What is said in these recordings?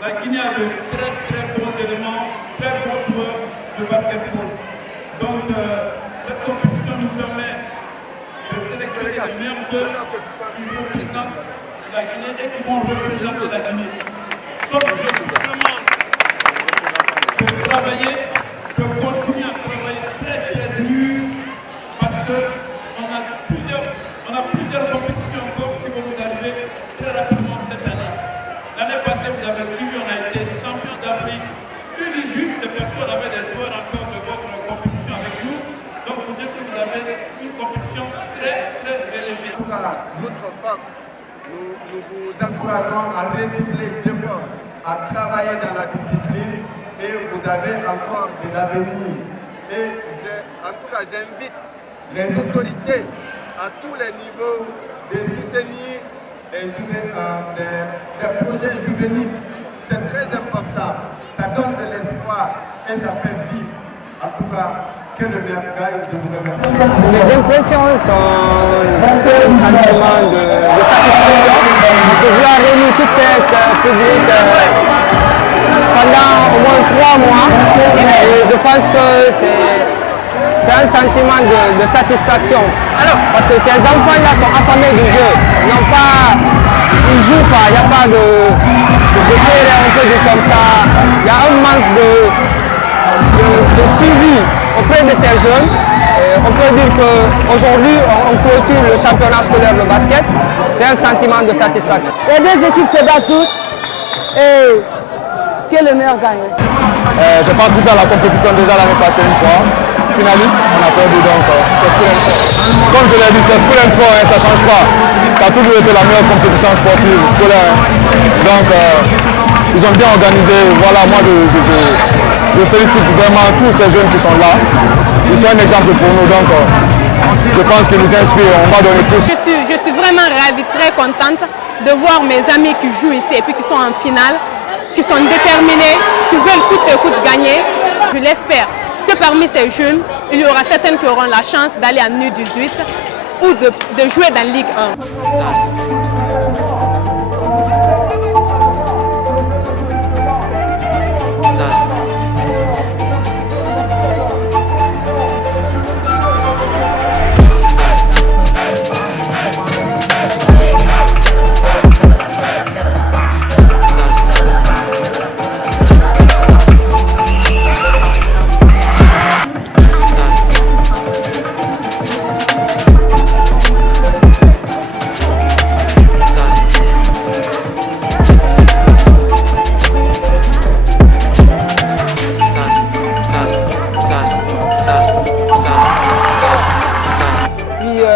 La Guinée a de très bons éléments, très bons joueurs de basketball. Donc cette compétition nous permet de sélectionner les meilleurs joueurs qui représentent la Guinée et qui vont représenter la Guinée. Donc je veux vraiment travailler, de continuer à travailler très dur parce qu'on a plusieurs compétitions encore qui vont nous arriver très rapidement cette année. L'année passée, vous avez suivi, on a été champion d'Afrique U18, c'est parce qu'on avait des joueurs encore de votre compétition avec nous. Donc vous dites que vous avez une compétition très élevée. En tout cas, notre force, nous vous encourageons à redoubler d'efforts, à travailler dans la discipline et vous avez encore de l'avenir. Et en tout cas, j'invite les autorités à tous les niveaux de soutenir les projets juvéniles. C'est très important. Ça donne de l'espoir et ça fait vivre. En tout cas, que le meilleur gagne. Je vous remercie. Les impressions sont un sentiment de satisfaction parce que voir réunir toute cette public pendant au moins 3 mois et je pense que c'est un sentiment de satisfaction. Parce que ces enfants-là sont affamés du jeu. Ils ne jouent pas, il n'y a pas de terrain, on peut dire comme ça. Il y a un manque de suivi auprès de ces jeunes. On peut dire qu'aujourd'hui, on clôture le championnat scolaire de basket. C'est un sentiment de satisfaction. Les deux équipes se battent toutes et que le meilleur gagne. J'ai participé à la compétition déjà l'année passée une fois. Finaliste, on a perdu donc c'est School and Sport. Comme je l'ai dit, c'est School and Sport, ça ne change pas. Ça a toujours été la meilleure compétition sportive scolaire. Donc ils ont bien organisé. Voilà, moi je félicite vraiment tous ces jeunes qui sont là. Ils sont un exemple pour nous, donc je pense qu'ils nous inspirent. On va donner plus. Je suis vraiment ravie, très contente de voir mes amis qui jouent ici et puis qui sont en finale, qui sont déterminés, qui veulent coûte que coûte gagner. Je l'espère que parmi ces jeunes, il y aura certaines qui auront la chance d'aller en U18 ou de jouer dans Ligue 1.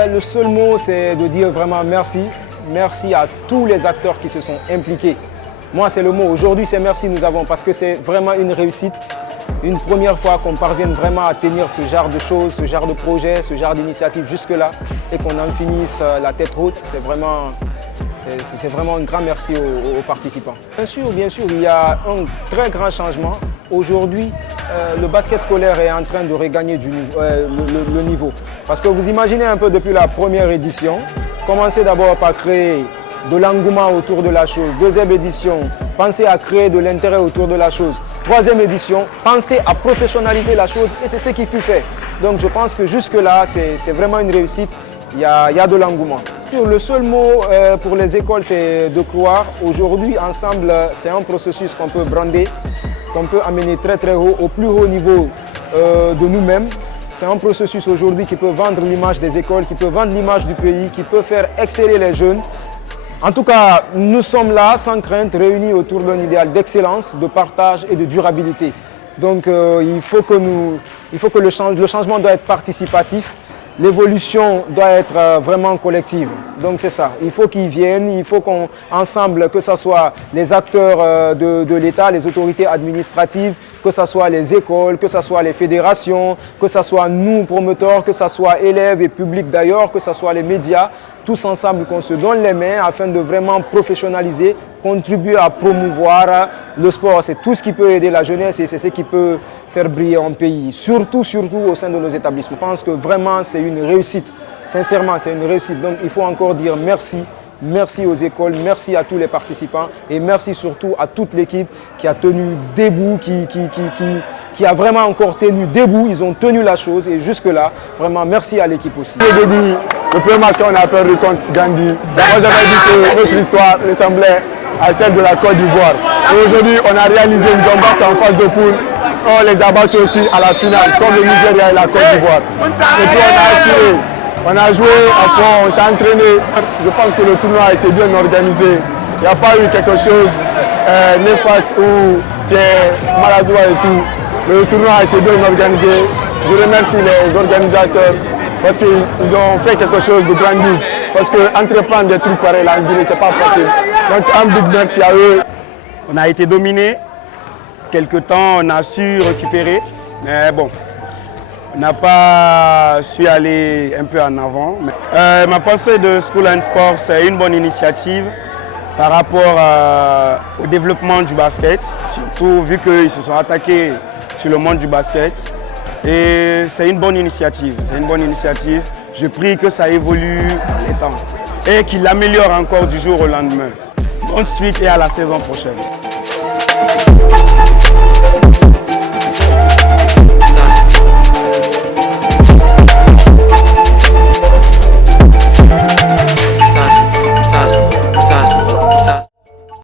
Le seul mot, c'est de dire vraiment merci. Merci à tous les acteurs qui se sont impliqués. Moi, c'est le mot. Aujourd'hui, c'est merci nous avons parce que c'est vraiment une réussite. Une première fois qu'on parvienne vraiment à tenir ce genre de choses, ce genre de projet, ce genre d'initiative jusque-là et qu'on en finisse la tête haute, c'est vraiment un grand merci aux participants. Bien sûr, il y a un très grand changement. Aujourd'hui, le basket scolaire est en train de regagner le niveau. Parce que vous imaginez un peu depuis la première édition, commencez d'abord par créer de l'engouement autour de la chose. Deuxième édition, pensez à créer de l'intérêt autour de la chose. Troisième édition, pensez à professionnaliser la chose et c'est ce qui fut fait. Donc je pense que jusque-là, c'est vraiment une réussite. Il y a de l'engouement. Le seul mot pour les écoles, c'est de croire. Aujourd'hui, ensemble, c'est un processus qu'on peut brander, qu'on peut amener très haut, au plus haut niveau de nous-mêmes. C'est un processus aujourd'hui qui peut vendre l'image des écoles, qui peut vendre l'image du pays, qui peut faire exceller les jeunes. En tout cas, nous sommes là, sans crainte, réunis autour d'un idéal d'excellence, de partage et de durabilité. Donc il faut que le changement doit être participatif. L'évolution doit être vraiment collective. Donc c'est ça. Il faut qu'ils viennent, il faut qu'ensemble, que ce soit les acteurs de l'État, les autorités administratives, que ce soit les écoles, que ce soit les fédérations, que ce soit nous promoteurs, que ce soit élèves et publics d'ailleurs, que ce soit les médias, tous ensemble qu'on se donne les mains afin de vraiment professionnaliser, contribuer à promouvoir le sport. C'est tout ce qui peut aider la jeunesse et c'est ce qui peut faire briller un pays, surtout au sein de nos établissements. Je pense que vraiment c'est une réussite, sincèrement c'est une réussite. Donc il faut encore dire merci merci aux écoles, merci à tous les participants et merci surtout à toute l'équipe qui a tenu debout, qui a vraiment encore tenu debout. Ils ont tenu la chose et jusque-là, vraiment merci à l'équipe aussi. Au début, le premier match qu'on a perdu contre Gandhi, moi j'avais dit que notre histoire ressemblait à celle de la Côte d'Ivoire. Et aujourd'hui, on a réalisé une zone en phase de poule. On les a battus aussi à la finale, comme le Nigeria et la Côte d'Ivoire. Et puis on a assuré. On a joué à fond, on s'est entraîné. Je pense que le tournoi a été bien organisé. Il n'y a pas eu quelque chose néfaste ou qui est maladroit et tout. Le tournoi a été bien organisé. Je remercie les organisateurs parce qu'ils ont fait quelque chose de grandiose. Parce qu'entreprendre des trucs pareils en Guinée, ce n'est pas facile. Donc un big merci à eux. On a été dominé. Quelque temps, on a su récupérer. Mais bon, on n'a pas su aller un peu en avant. Ma pensée de School and Sport, c'est une bonne initiative par rapport au développement du basket, surtout vu qu'ils se sont attaqués sur le monde du basket. Et c'est une bonne initiative, Je prie que ça évolue dans les temps et qu'il l'améliore encore du jour au lendemain. Bonne suite et à la saison prochaine.